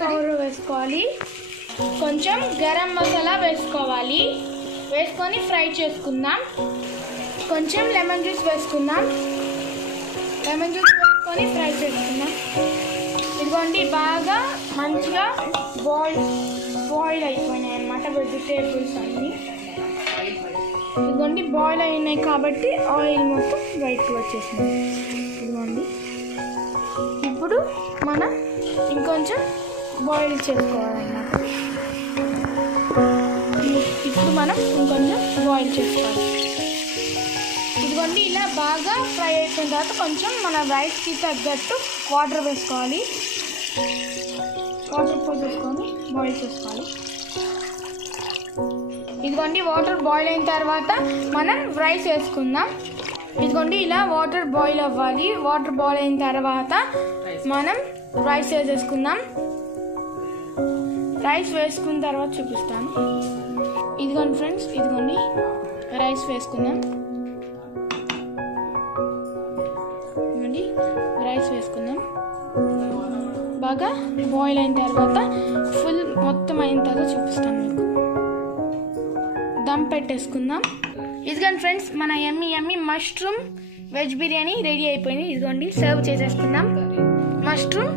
Powder వేసుకోవాలి, కొంచెం గరం మసాలా వేసుకోవాలి, వేసుకొని ఫ్రై చేసుకుందాం. కొంచెం లెమన్ జ్యూస్ వేసుకుందాం, లెమన్ జ్యూస్ వేసుకొని ఫ్రై చేసుకుందాం. ఇదిగోండి బాగా మంచిగా బాయిల్ అయిపోయినాయి అన్నమాట వెజిటేబుల్స్ అన్నీ. ఇదిగోండి బాయిల్ అయినాయి కాబట్టి ఆయిల్ మొత్తం బయటకు వచ్చేసింది. ఇదిగోండి ఇప్పుడు మనం ఇంకొంచెం బాయిల్ చేసుకోవాలన్నమాట. ఇప్పుడు మనం ఇంకొంచెం బాయిల్ చేసుకోవాలి. ఇదిగోండి ఇలా బాగా ఫ్రై అయిపోయిన తర్వాత కొంచెం మన రైస్కి తగ్గట్టు వాటర్ వేసుకోవాలి. వాటర్ పోసేసుకొని బాయిల్ చేసుకోవాలి. ఇదిగోండి వాటర్ బాయిల్ అయిన తర్వాత మనం రైస్ వేసుకుందాం. ఇదిగోండి ఇలా వాటర్ బాయిల్ అవ్వాలి. వాటర్ బాయిల్ అయిన తర్వాత మనం రైస్ వేసేసుకుందాం. రైస్ వేసుకున్న తర్వాత చూపిస్తాను. ఇదిగోండి ఫ్రెండ్స్, ఇదిగోండి రైస్ వేసుకుందాం. ఇదిగోండి రైస్ వేసుకుందాం. బాగా బాయిల్ అయిన తర్వాత ఫుల్ మొత్తం అయిన తర్వాత చూపిస్తాను మీకు. దమ్ పెట్టేసుకుందాం. ఇదిగోండి ఫ్రెండ్స్, మన యమ్మీ మష్రూమ్ వెజ్ బిర్యానీ రెడీ అయిపోయింది. ఇదిగోండి సర్వ్ చేసేసుకుందాం. మష్రూమ్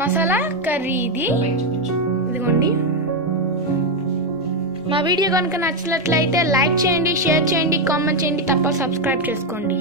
మసాలా కర్రీ ఇది. ఇదిగోండి మా వీడియో కనుక నచ్చినట్లయితే లైక్ చేయండి, షేర్ చేయండి, కామెంట్ చేయండి, తప్ప సబ్స్క్రైబ్ చేసుకోండి.